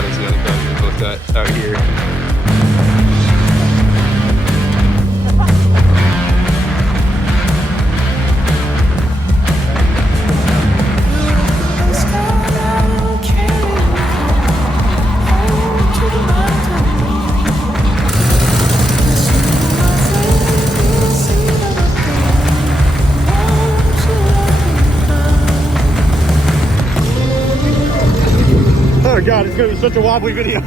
dad is gonna come and look at out here. Oh God, it's gonna be such a wobbly video.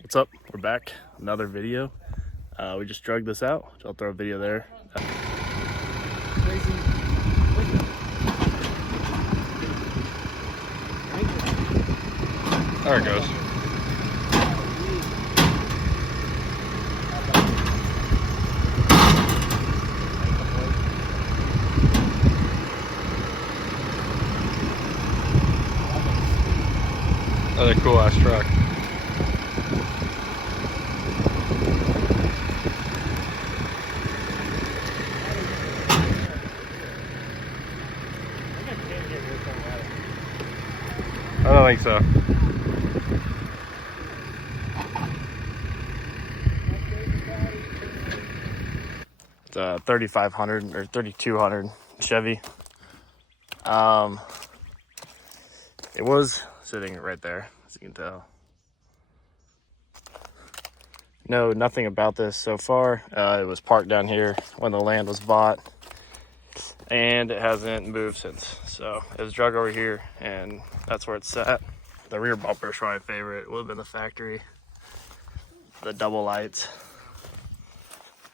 What's up? We're back. Another video. We just drug this out. I'll throw a video there. There it goes. Another cool ass truck. I don't think so. It's a 3500 or 3200 Chevy. It was sitting right there, as you can tell. No, nothing about this so far. It was parked down here when the land was bought, and it hasn't moved since. So it was drug over here, and that's where it's sat. The rear bumper is my favorite. It would have been the factory. The double lights.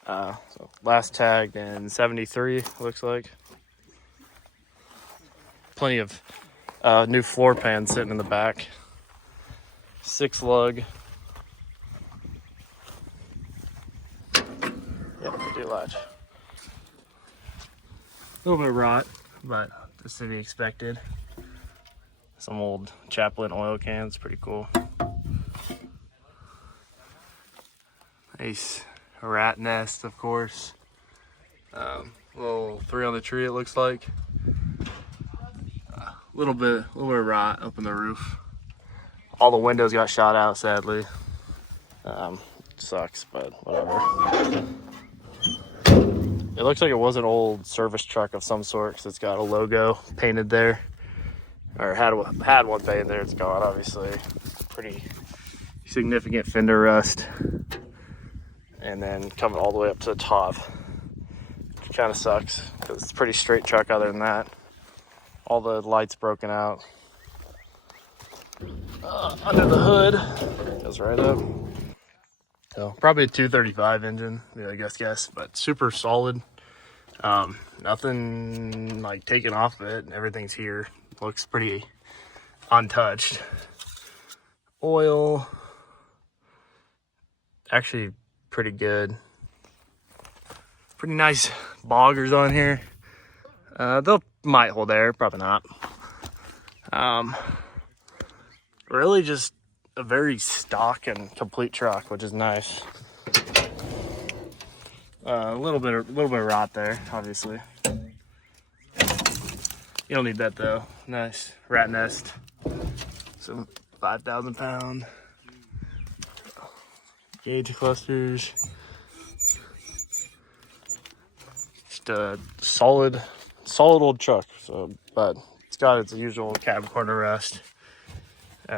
So last tagged in 73, looks like. Plenty of new floor pans sitting in the back. 6 lug. Yep, they do latch. A little bit of rot, but that's to be expected. Some old Chaplin oil cans, pretty cool. Nice rat nest, of course. Little 3 on the tree, it looks like. A little bit of rot up in the roof. All the windows got shot out, sadly. Sucks, but whatever. It looks like it was an old service truck of some sort, because it's got a logo painted there. Or had one painted there, it's gone, obviously. Pretty significant fender rust. And then coming all the way up to the top. Which kind of sucks, because it's a pretty straight truck other than that. All the lights broken out. Under the hood, goes right up. So probably a 235 engine, I guess, but super solid. Nothing like taken off of it. Everything's here. Looks pretty untouched. Oil, actually pretty good. Pretty nice boggers on here. They'll might hold air, probably not. Really just a very stock and complete truck, which is nice. A little bit of rot there, obviously. You don't need that though. Nice rat nest. Some 5,000 pound gauge clusters. Just a solid old truck. So, but it's got its usual cab corner rust.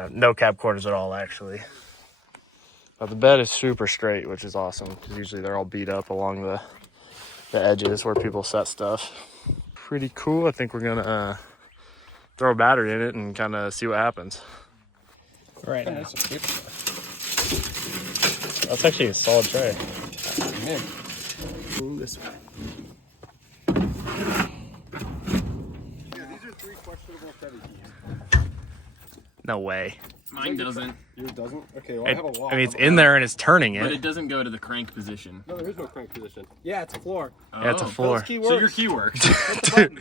No cab corners at all, actually. But the bed is super straight, which is awesome, because usually they're all beat up along the edges where people set stuff. Pretty cool. I think we're gonna throw a battery in it and kind of see what happens. Right now. That's actually a solid tray. Ooh, this way. Yeah, these are 3 questionable Chevy keys. No way. Mine doesn't. Yours doesn't? Okay, well, I have a lot. I mean, it's in there and it's turning it. But it doesn't go to the crank position. No, there is no crank position. Yeah, it's a floor. Yeah, it's a floor. So your key works. Dude.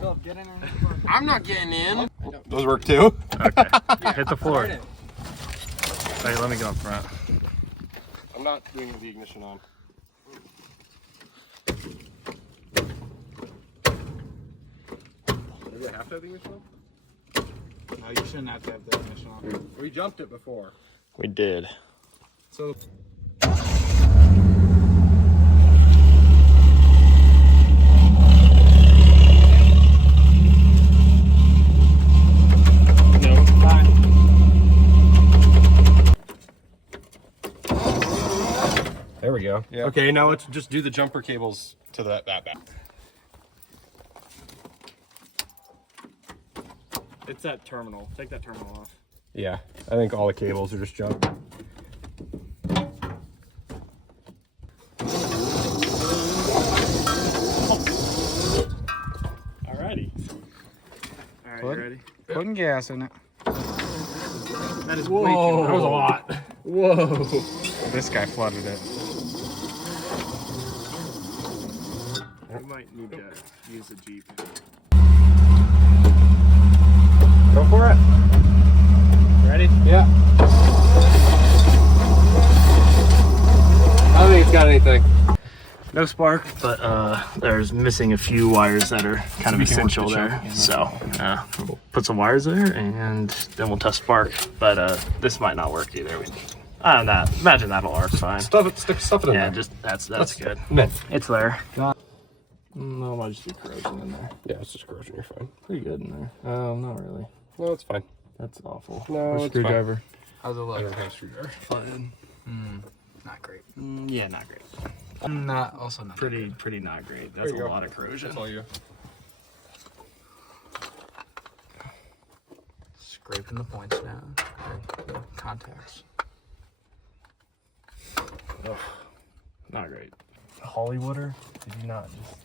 Philip, get in there. I'm not getting in. Those work too? Okay. Hit the floor. Wait, let me go up front. I'm not doing the ignition on. Maybe I have to have the ignition on? No, you shouldn't have to have the ignition on. We jumped it before. We did. So there we go. Yeah. Okay, now let's just do the jumper cables to that back. It's that terminal. Take that terminal off. Yeah, I think all the cables are just junk. Alrighty. Alright, you ready? Putting gas in it. That is way too. That was a lot. Whoa. This guy flooded it. We might need to use the Jeep. Go for it. Ready? Yeah. I don't think it's got anything. No spark, but there's missing a few wires that are kind of essential there. So we'll put some wires there and then we'll test spark. But this might not work either. Imagine that'll work fine. Stuff it in Yeah, there. just that's good. Man. It's there. No, I might just do corrosion in there. Yeah, it's just corrosion. You're fine. Pretty good in there. Not really. No, it's fine. That's awful. No, it's Screwdriver. fine. How's it I look? don't have a screwdriver. Fine. Not great. Yeah, not great. Also not Pretty not great. That's a lot of corrosion. That's all you. Scraping the points down. Or contacts. Ugh, not great. Hollywooder? Did you not just...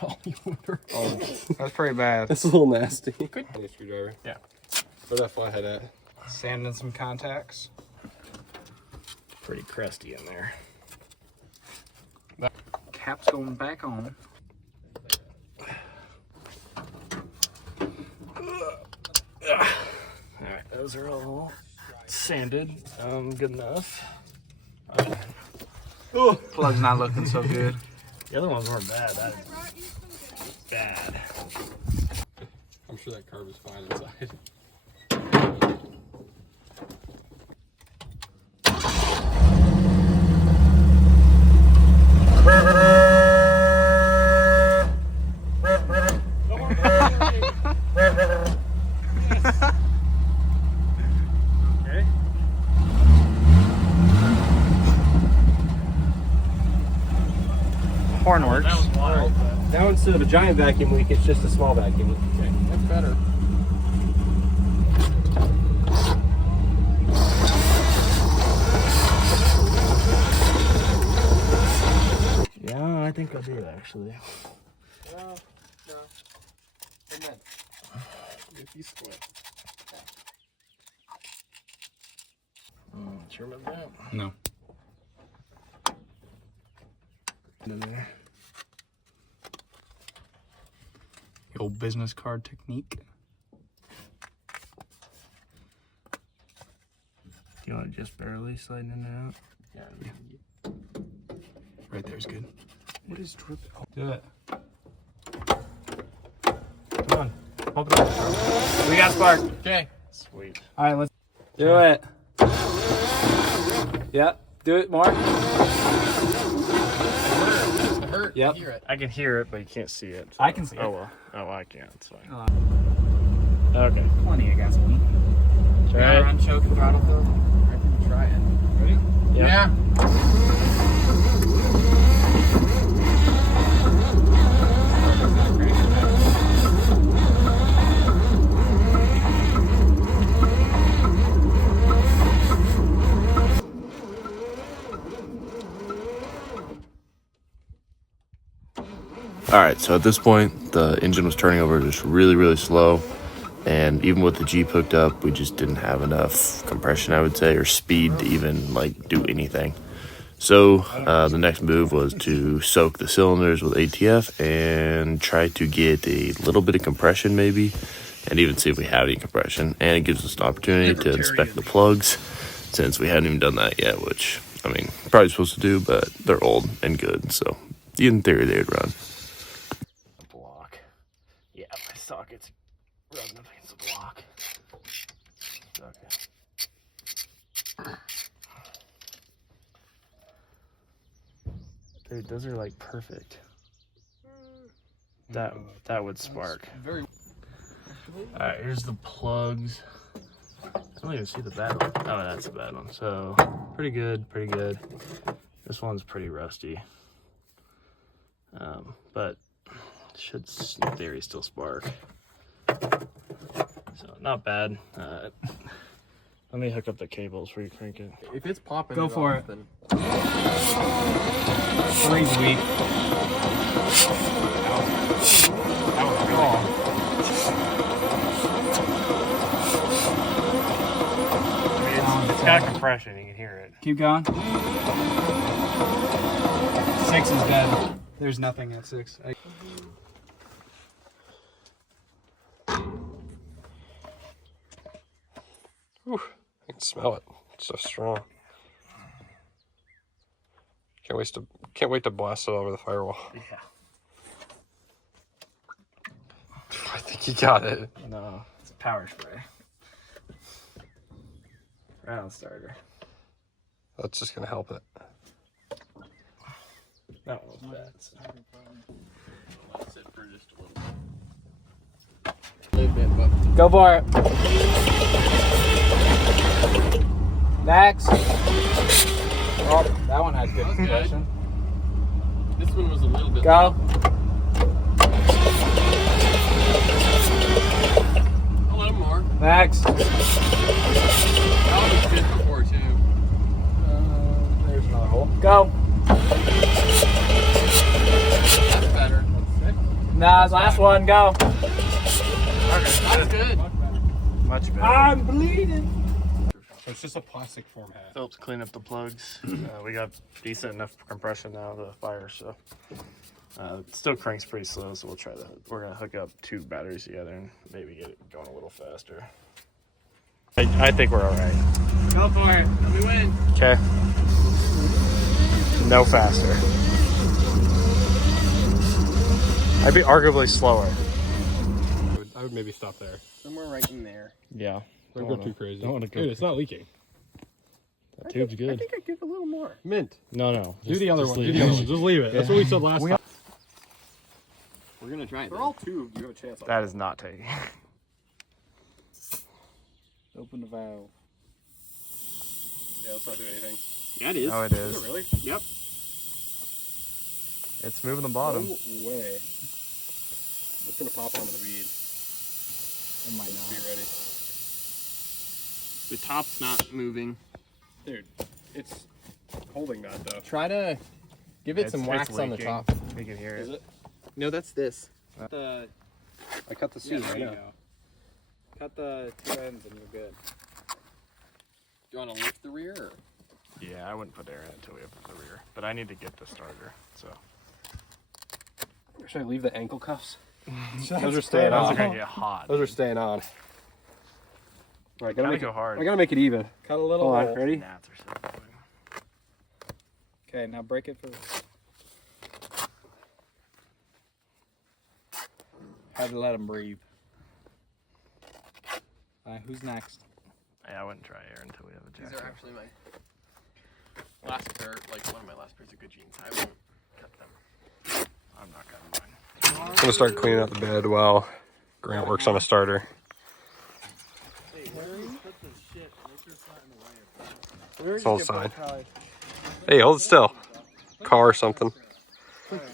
Hollywooder? Oh, that's pretty bad. That's a little nasty. Good. I need a screwdriver. Yeah. Where's that flathead at? Sanding some contacts. Pretty crusty in there. Cap's going back on. Alright, those are all sanded. Good enough. Plug's not looking so good. The other ones weren't bad. That is bad. I'm sure that carb is fine inside. Okay. Horn works. That was wild. Now instead of a giant vacuum leak, it's just a small vacuum leak. Okay, that's better. Yeah, I think I did actually. No. Amen. If you split. Do you remember that? No. In there. The old business card technique. Do you want it just barely sliding in and out? Yeah. Right there's good. What is dripping? Do it. Come on. Pump it up. We got spark. Okay. Sweet. All right, let's do it. Yep. Do it more. It hurt. Yep. Hear it. I can hear it, but you can't see it. I can see it. Oh well. Oh, I can't. It's fine. Okay. Plenty of gasoline. Try it. Run choke and throttle fill. I can try it. Ready? Yeah. All right, so at this point, the engine was turning over just really, really slow. and even with the Jeep hooked up, we just didn't have enough compression, I would say, or speed to even like do anything. So the next move was to soak the cylinders with ATF and try to get a little bit of compression maybe, and even see if we have any compression. And it gives us an opportunity to inspect the plugs, since we hadn't even done that yet, which, I mean, probably supposed to do, but they're old and good, so in theory they would run. Block. Yeah, my socket's rubbing up against the block. Okay. Dude, those are like perfect. That would spark. Alright, here's the plugs. I don't even see the bad one. Oh, that's the bad one. So, pretty good, pretty good. This one's pretty rusty. But should, in theory, still spark. So, not bad. Let me hook up the cables before you crank it. If it's popping, Go for it. Then... Three's weak. It's got compression, you can hear it. Keep going. 6 is dead. There's nothing at 6. Whew, I can smell it. It's so strong. Can't wait to blast it over the firewall. Yeah. I think you got it. No, it's a power spray. Right on starter. That's just gonna help it. That one was bad. So. Let it sit for just a little bit, but... Go for it. Max. Oh, that one had good That was good. compression. This one was a little bit... Go. I'll let him more. Max. That one was good before, too. There's another hole. Go. That's better. Nah, last one. Go. That's good. Much better. I'm bleeding. So it's just a plastic form hat. Helps clean up the plugs. We got decent enough compression now to fire, so it still cranks pretty slow. So we'll try that. We're gonna hook up 2 batteries together and maybe get it going a little faster. I think we're all right. Go for it. Let me win. Okay. No faster. I'd be arguably slower. I would maybe stop there. Somewhere right in there. Yeah. Don't go too crazy. Don't wanna go. Dude, it's not leaking. That tube's I good. think I give a little more. Mint. No. Do the other one. leave Do it. the other one. Just leave it. That's what we said last time. We're gonna try it. They're all tubed. You have a chance. That is not taking. Open the valve. Yeah, let's not do anything. Yeah, it is. Oh, it Is is. it really? Yep. It's moving the bottom. No way. It's gonna pop onto the bead. It might Be not. ready. The top's not moving. Dude, it's holding that though. Try to give it some wax on the leaking. top. We can hear Is it. it? No, that's this. The I cut the seam right now. Cut the 2 ends and you're good. Do you want to lift the rear? Or? Yeah, I wouldn't put air in it until we open the rear. But I need to get the starter, so. Should I leave the ankle cuffs? Those are staying Those are on. gonna get hot. Those are staying on. All right, gotta Gotta make go it, hard. I gotta make it even. Cut a little Hold on, hole. ready? Gnats are so annoying. Okay, now break it for. Had to let him breathe. Alright, who's next? Yeah, I wouldn't try air until we have a These jacket. are actually my last pair, like one of my last pairs of good jeans. I won't cut them. I'm not cutting mine. I'm gonna start cleaning out the bed while Grant works on a starter. It's all side. Hey, hold it still. Car or something.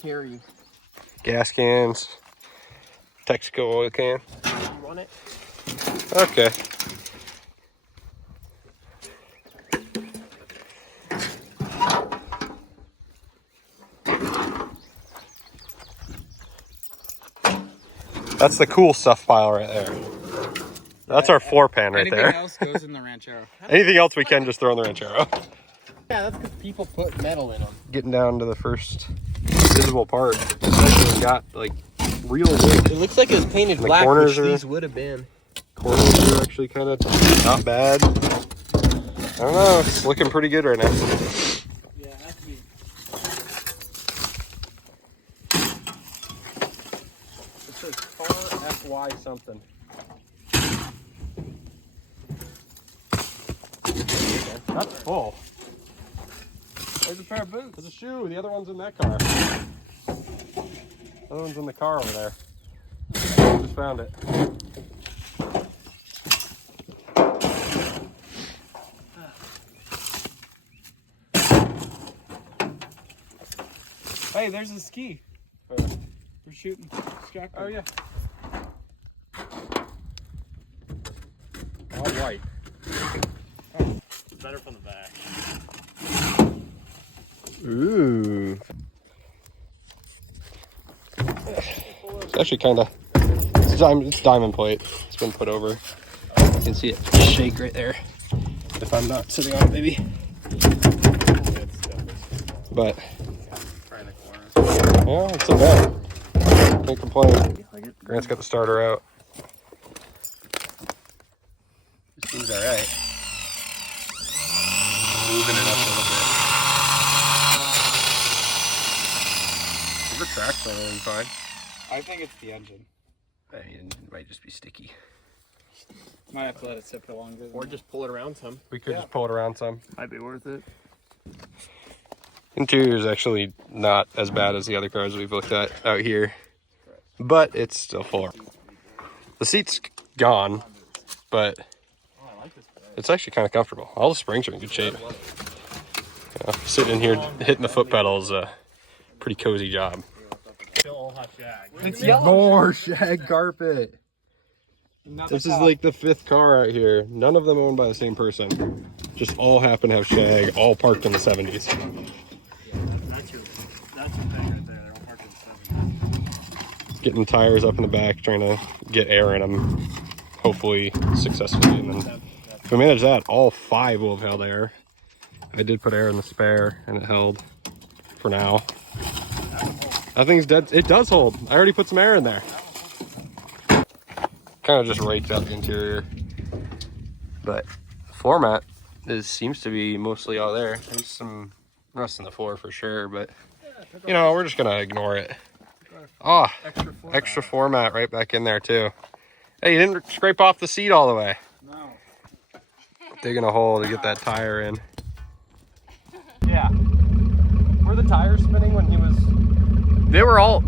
Carry. Gas cans. Texaco oil can. You want it? Okay. That's the cool stuff pile right there. That's our floor pan right Anything there. else goes in the Ranchero. Anything else we can just throw in the Ranchero. Yeah, that's because people put metal in them. Getting down to the first visible part. It's got like real wood. It looks like it was painted The black, corners which are- these would have been. Corners are actually kind of not bad. I don't know. It's looking pretty good right now. Yeah, it has to be. It says car FY something. That's full. There's a pair of boots. There's a shoe. The other one's in that car. The other one's in the car over there. Just found it. Hey, there's a ski. We're shooting. Oh yeah. All white. Better from the back. Ooh. It's actually kind of. It's diamond plate. It's been put over. You can see it shake right there. If I'm not sitting on it, maybe. But yeah, it's a bad. Can't complain. Grant's got the starter out. This seems alright. Moving it up a little bit. The tracks are really fine. I think it's the engine. I mean, it might just be sticky. Might have to let it sit for longer. Or just pull it around some. We could just pull it around some. Might be worth it. Interior is actually not as bad as the other cars we've looked at out here, but it's still full. The seat's gone, but it's actually kind of comfortable. All the springs are in good shape. Sitting in here hitting the foot pedal is a pretty cozy job. Still all hot shag. It's yellow. More shag carpet. Not This the is top. like the 5th car out here. None of them owned by the same person. Just all happen to have shag, all parked in the 70s. That's your thing right there. They're all parked in the 70s. Getting tires up in the back, trying to get air in them, hopefully successfully. And then if we manage that, all 5 will have held air. I did put air in the spare, and it held for now. That thing's dead. It does hold. I already put some air in there. Kind of just raked out the interior, but the floor mat seems to be mostly all there. There's some rust in the floor for sure, but you know, we're just gonna ignore it. Ah, extra floor mat right back in there too. Hey, you didn't scrape off the seat all the way. No. Digging a hole to get that tire in. Yeah. Were the tires spinning when he was? They were all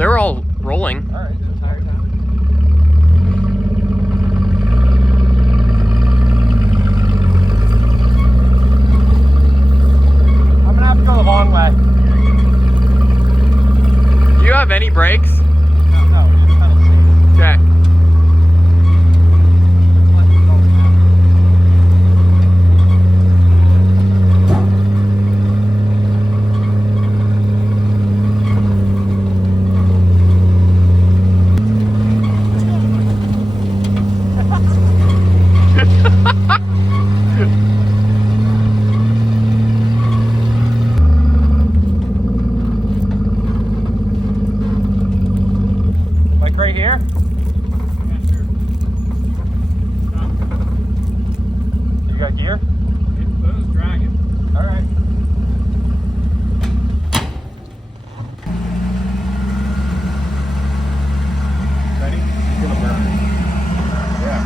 rolling. All right. The tire down. I'm gonna have to go the long way. Do you have any brakes? No, just pedal single. Okay. Like right here? Yeah, sure. You got gear? Those dragging. All right. Ready? It's gonna burn. Yeah.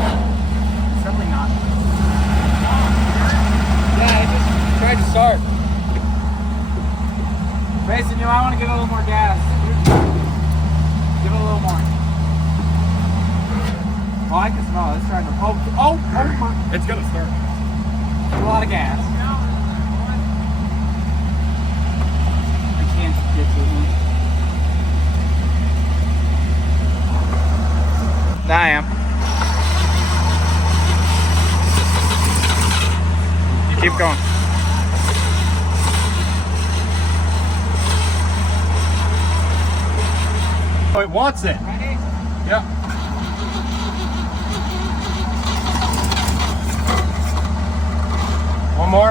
Definitely not. Yeah, I just tried to start. Mason, you might want to give it a little more gas. Give it a little more. Oh, I can smell it. It's trying to. Oh my. It's gonna start. A lot of gas. I can't get to it. I am. Keep going. Oh, it wants it. Ready? Yep. One more.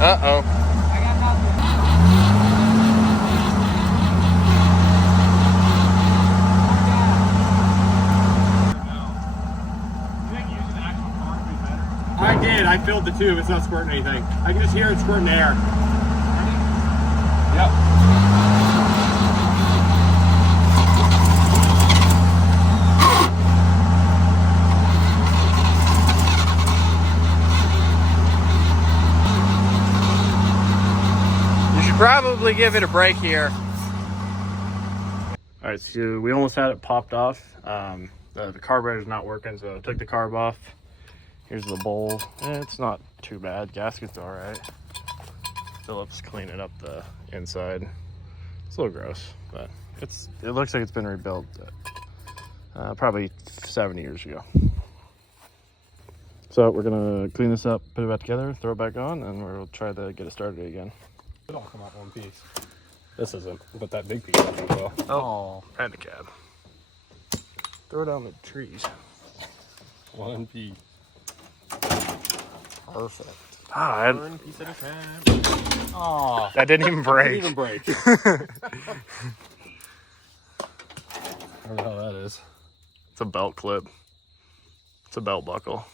Uh-oh. I got nothing. I did. I filled the tube. It's not squirting anything. I can just hear it squirting air. Yep. You should probably give it a break here. All right, so we almost had it popped off. The carburetor's not working, so I took the carb off. Here's the bowl. It's not too bad. Gasket's all right. Phillips cleaning up the inside. It's a little gross, but it looks like it's been rebuilt probably 7 years ago. So we're gonna clean this up, put it back together, throw it back on, and we'll try to get it started again. It'll all come out one piece. This isn't, but that big piece I think will. Oh, and the cab. Throw it down the trees. One piece. Perfect. Ah, One piece at a time. Oh, that didn't even break. didn't even break. I don't know how that is. It's a belt clip. It's a belt buckle.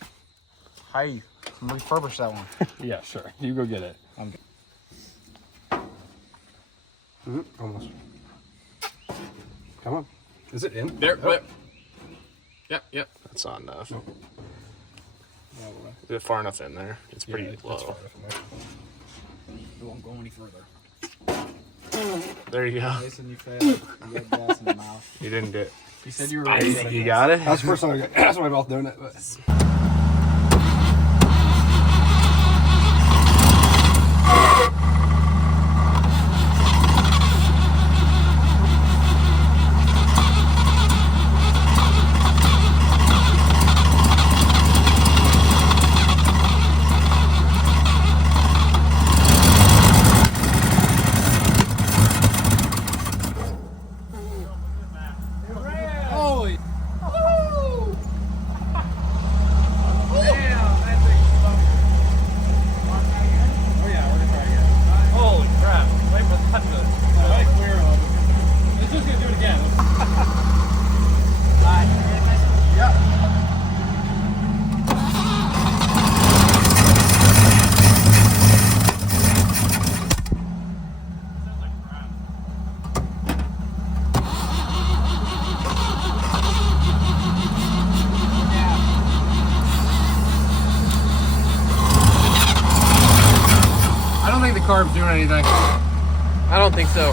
Hey, refurbish that one. Yeah, sure. You go get it. I'm Almost. Come on. Is it in? There, Oh. Yep. That's not enough. No. Is it far enough in there? It's pretty Yeah, it's low. far enough in there. It won't go any further. There you go. Jason, you failed. You got gas in the mouth. You didn't do it. You said you were ready. You got it? That's the first time I got. That's my mouth doing it. But. Holy! Holy crap. Wait for that to... Let's just gonna do it again. I don't think the carb's doing anything. I don't think so.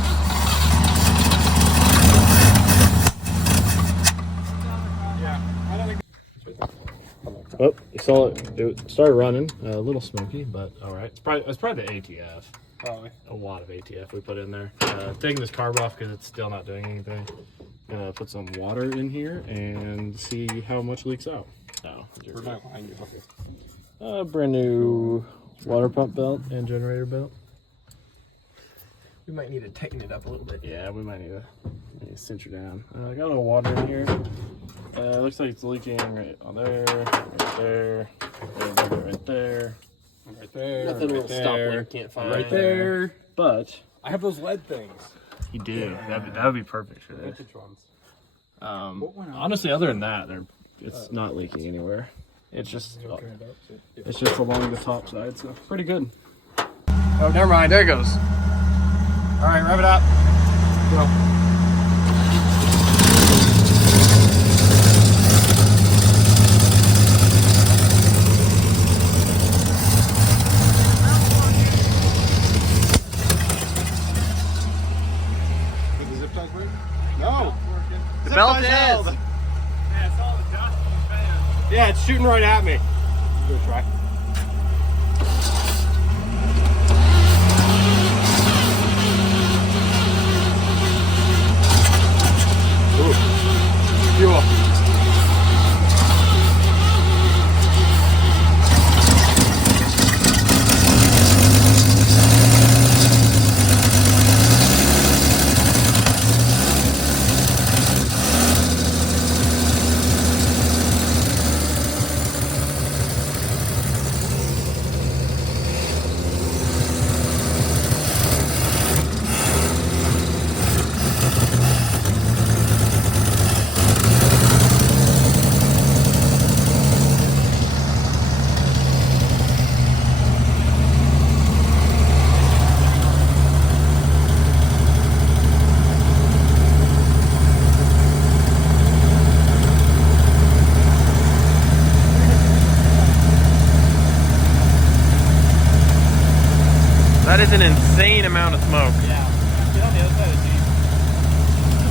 Oh, you saw it. It started running. A little smoky, but all right. It's probably the ATF. Probably. A lot of ATF we put in there. Taking this carb off because it's still not doing anything. Gonna put some water in here and see how much leaks out. No, We're not behind you. Okay. brand new water pump belt and generator belt. We might need to tighten it up a little bit. Yeah, we might need to cinch her down. I got a little water in here. Looks like it's leaking right on there, right there, right there, Right there. Nothing right will stop there, where can't find. Right there. But I have those lead things. you do. That would be perfect for this. Vintage ones. Honestly, other than that, it's not leaking anywhere. It's just along the top side, so pretty good. Oh, never mind. There it goes. All right, rev it up. Go. Did the zip ties work? No. The belt is. Yeah, it's all the dust from the fan. Yeah, it's shooting right at me. Give it a try. Ooh. Fuel. is an insane amount of smoke. Yeah. Get on the other side of the Jeep.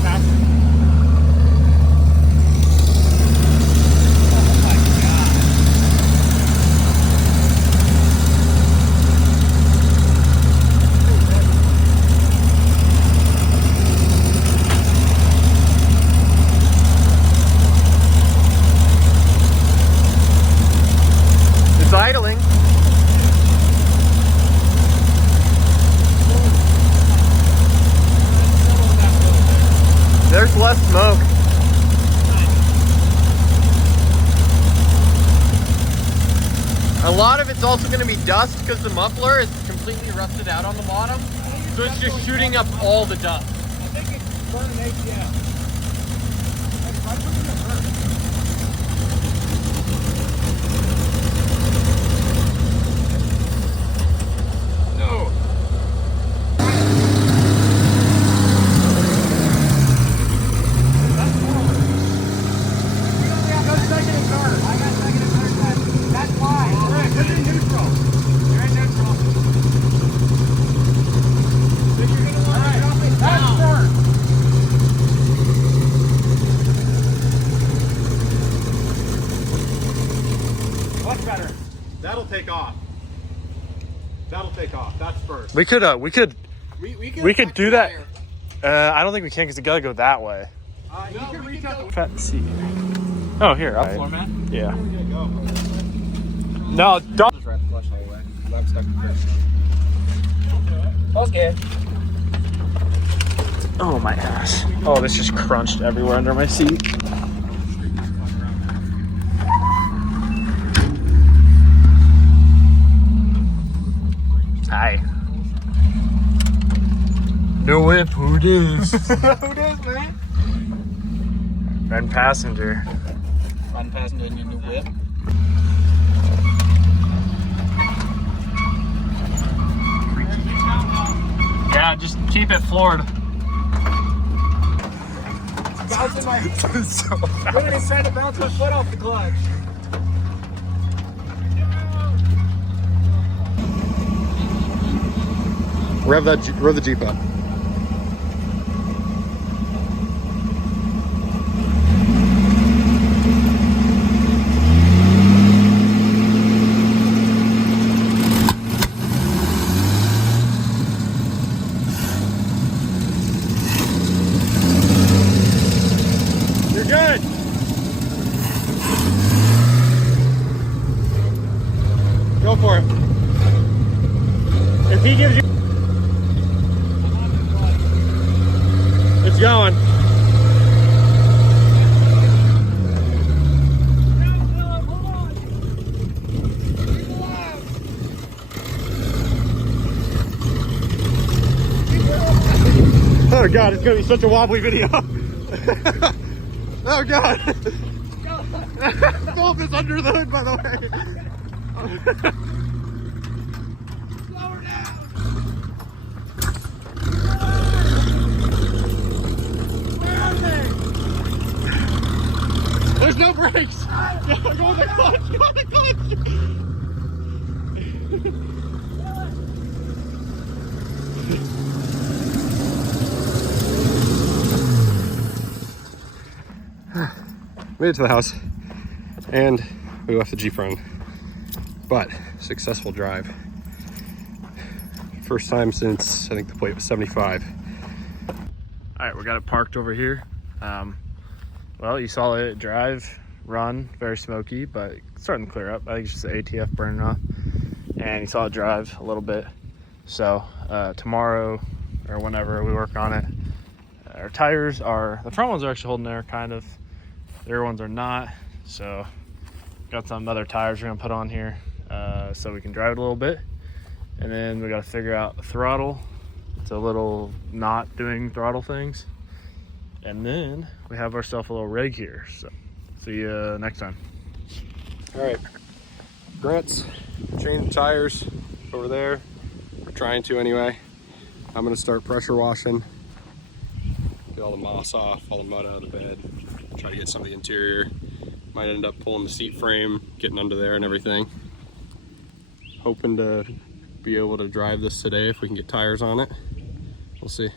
Faster. Oh my god. It's idling. There's less smoke. A lot of it's also going to be dust because the muffler is completely rusted out on the bottom. So it's just shooting up all the dust. I think it's burning ATM. Why put it in the burn? No. Go second and third. I got second and third. That's why. All right, put it in neutral. You're in neutral. Then you're gonna want to drop it down. That's first. Much better. That'll take off. That'll take off. That's first. We could We could do that. I don't think we can because it gotta go that way. You can reach out the Fat seat. Oh, here. All Floor right. mat? Yeah. go. No, don't. Just wrap the clutch all the way. I'm stuck in first. Okay. Oh, my ass. Oh, this just crunched everywhere under my seat. Hi. No whip, who dis? Who does, man? Friend passenger. Run passenger in your new whip. Yeah, just keep it floored. Bouncing my So Really trying to bounce my foot off the clutch. Rev the Jeep up. you're good. Go for it. If he gives you, it's going. Oh god, it's gonna be such a wobbly video. Oh god. Philip is under the hood, by the way. There's no brakes. Go on the clutch. Go on the clutch. Made it to the house, and we left the Jeep run. But successful drive. First time since I think the plate was 75. All right, we got it parked over here. Well, you saw it drive, run, very smoky, but it's starting to clear up. I think it's just the ATF burning off. And you saw it drive a little bit. So tomorrow or whenever we work on it, our tires are, the front ones are actually holding there kind of. The rear ones are not. So got some other tires we're gonna put on here so we can drive it a little bit. And then we gotta figure out the throttle. It's a little not doing throttle things. And then we have ourselves a little rig here. So see you next time. All right, Grant's changing tires over there. We're trying to anyway. I'm gonna start pressure washing. Get all the moss off, all the mud out of the bed. Try to get some of the interior. Might end up pulling the seat frame, getting under there and everything. Hoping to be able to drive this today if we can get tires on it. We'll see.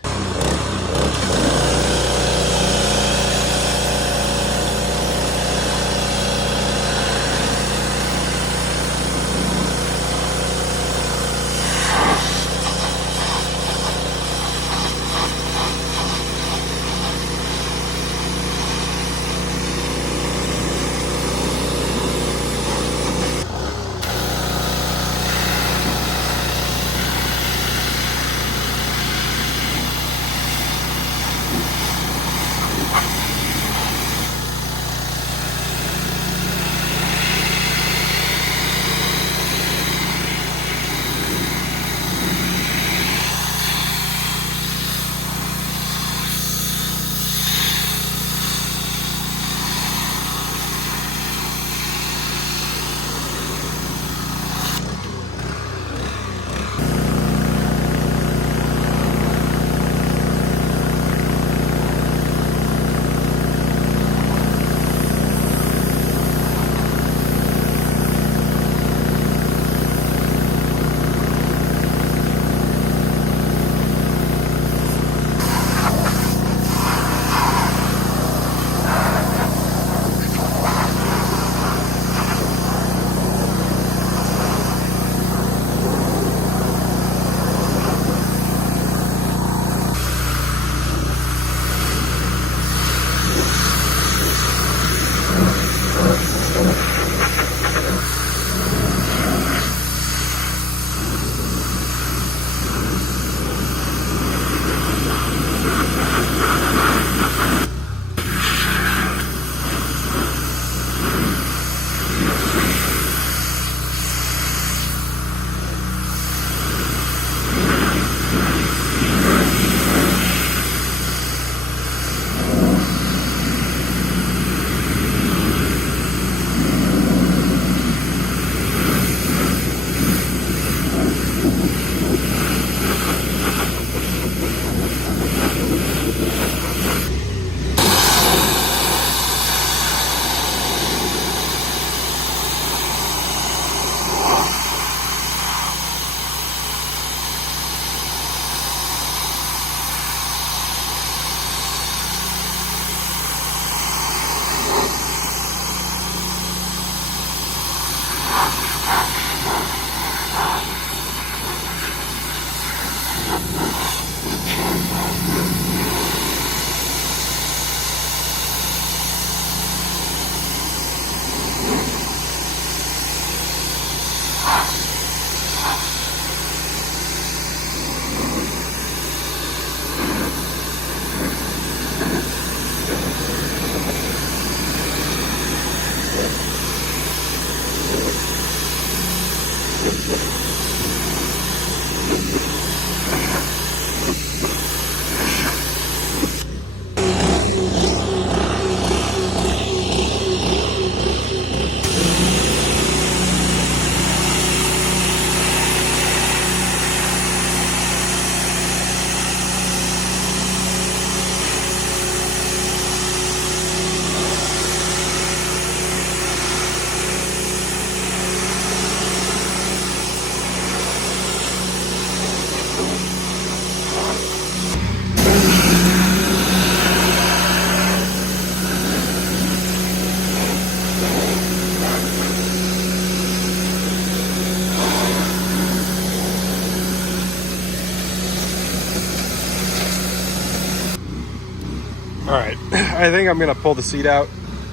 All right, I think I'm gonna pull the seat out.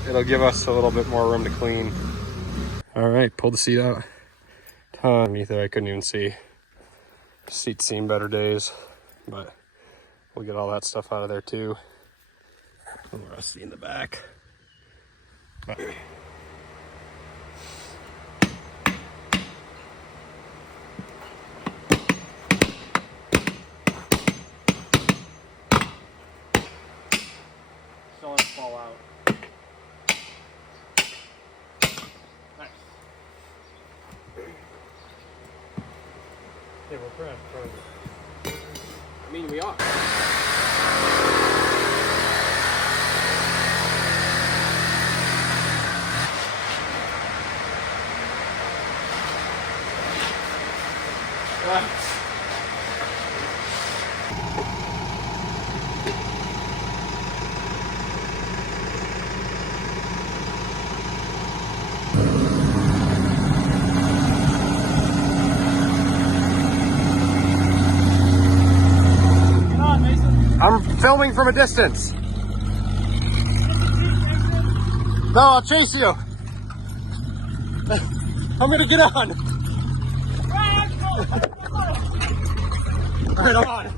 It'll give us a little bit more room to clean. All right, pull the seat out. Underneath there, I couldn't even see. Seat's seen better days, but we'll get all that stuff out of there too. A little rusty in the back. But Don't let it fall out. Nice. Yeah, we're pretty frozen. I mean, we are. I'm filming from a distance. No, I'll chase you. I'm gonna get on. All right, I'm on.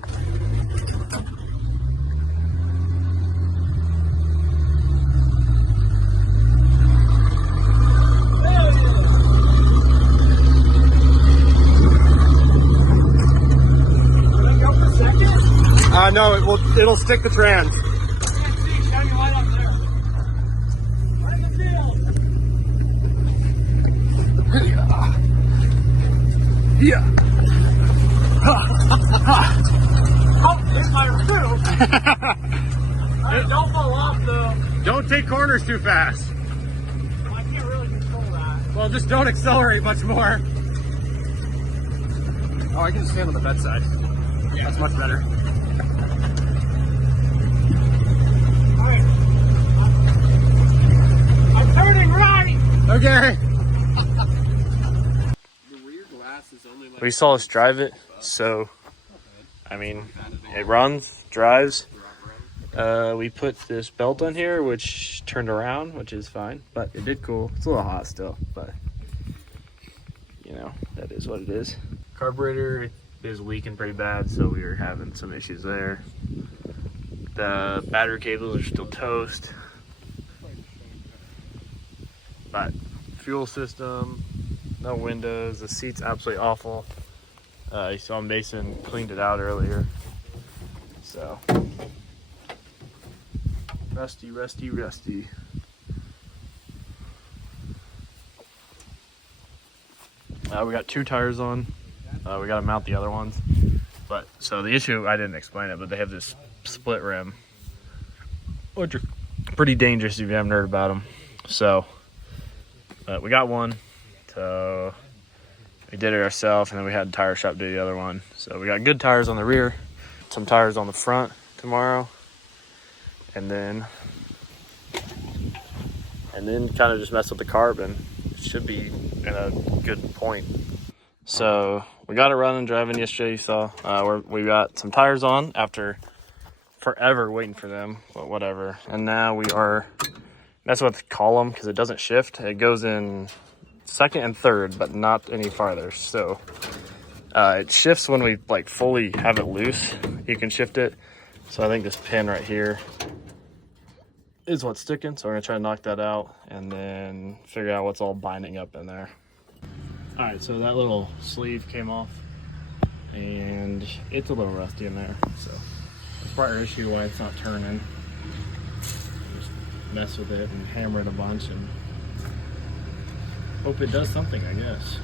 No, it'll stick the trans. Yeah. Oh, here's my roof. Don't fall off though. Don't take corners too fast. I can't really control that. Well, just don't accelerate much more. Oh, I can just stand on the bedside. Yeah, that's much better. Alright. I'm turning right! Okay. The rear glass is only like. We saw us drive it, so I mean, it runs, drives. We put this belt on here, which turned around, which is fine, but it did cool. It's a little hot still, but you know, that is what it is. Carburetor is leaking pretty bad, so we were having some issues there. The battery cables are still toast, but fuel system, no windows, the seat's absolutely awful. You saw Mason cleaned it out earlier, so rusty. We got 2 tires on. We got to mount the other ones. But so the issue, I didn't explain it, but they have this split rim, which are pretty dangerous if you haven't heard about them. So we got one. So we did it ourselves, and then we had the tire shop do the other one. So we got good tires on the rear, some tires on the front tomorrow, and then kind of just mess with the carbon. Should be in a good point. So we got it running, driving yesterday. You saw we got some tires on after forever waiting for them, but whatever. And now we are messing with the column because it doesn't shift. It goes in second and third, but not any farther. So it shifts when we like fully have it loose. You can shift it. So I think this pin right here is what's sticking. So we're gonna try to knock that out and then figure out what's all binding up in there. All right, so that little sleeve came off and it's a little rusty in there. So that's part of the issue why it's not turning. Just mess with it and hammer it a bunch and hope it does something, I guess.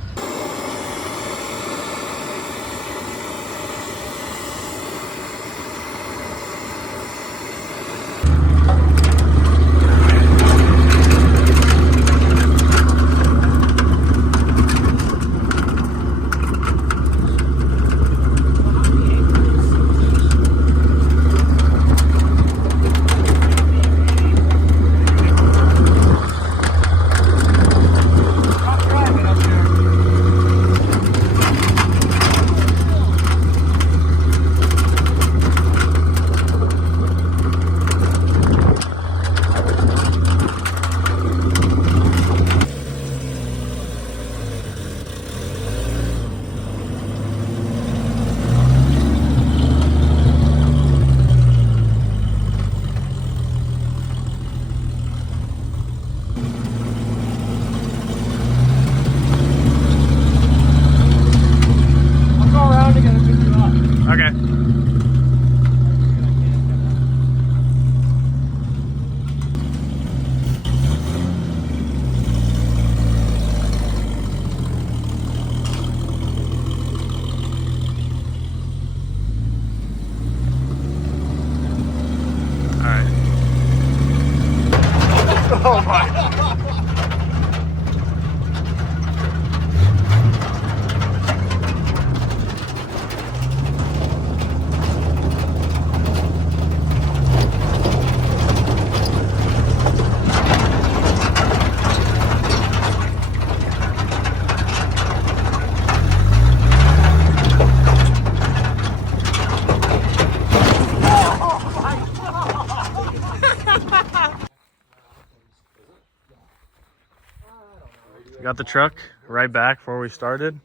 got the truck right back where we started.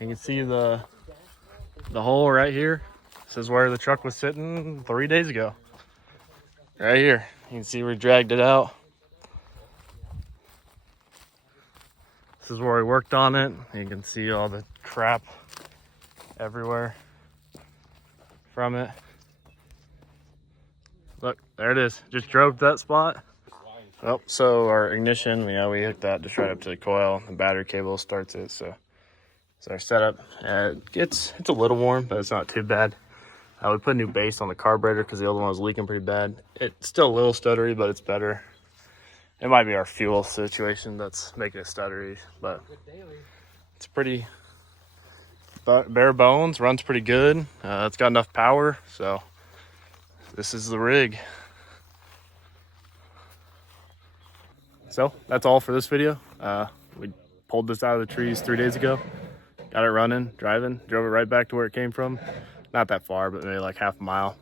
You can see the hole right here. This is where the truck was sitting 3 days ago. Right here. You can see we dragged it out. This is where we worked on it. You can see all the crap everywhere from it. Look, there it is. Just drove to that spot. Oh, so our ignition, we hooked that just right up to the coil. The battery cable starts it, so it's our setup. It's a little warm, but it's not too bad. We put a new base on the carburetor because the old one was leaking pretty bad. It's still a little stuttery, but it's better. It might be our fuel situation that's making it stuttery, but it's pretty bare bones. Runs pretty good. It's got enough power, so this is the rig. So that's all for this video. We pulled this out of the trees 3 days ago. Got it running, driving, drove it right back to where it came from. Not that far, but maybe like half a mile.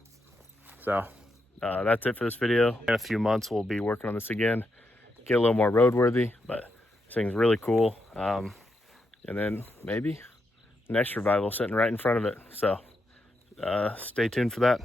So that's it for this video. In a few months, we'll be working on this again. Get a little more roadworthy, but this thing's really cool. And then maybe next revival sitting right in front of it. So stay tuned for that.